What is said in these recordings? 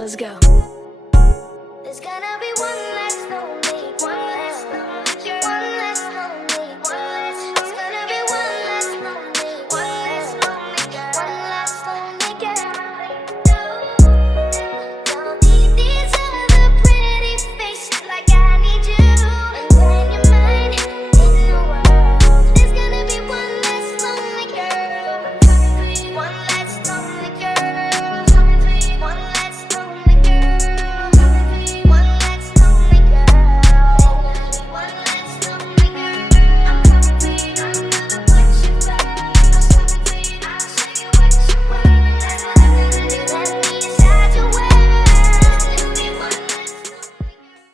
let's go. There's gonna be one less lonely girl. One less lonely girl. There's gonna be one less lonely girl. One less lonely girl. One less lonely girl. Don't need these other pretty faces like I need you. And when you're mine in the world, there's gonna be one less lonely girl. One less lonely girl. One less lonely girl. One less lonely girl. One less lonely girl. I'm coming for you. I'm gonna put you first. I'm coming for you. I'll show you what you want. That's what I'm gonna do. Let me inside your world. Let me one less lonely girl.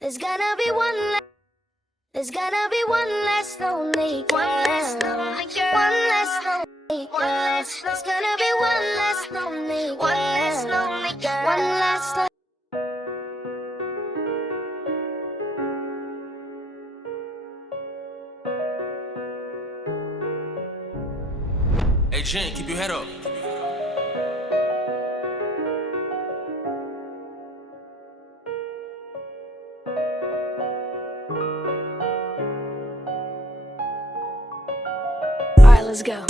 There's gonna be one less. There's gonna be one less lonely girl. One less lonely girl. One less lonely girl. There's gonna be one less lonely girl. One less lonely girl. One less lonely. Hey Jen, keep your head up. Alright, let's go.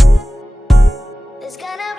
There's gonna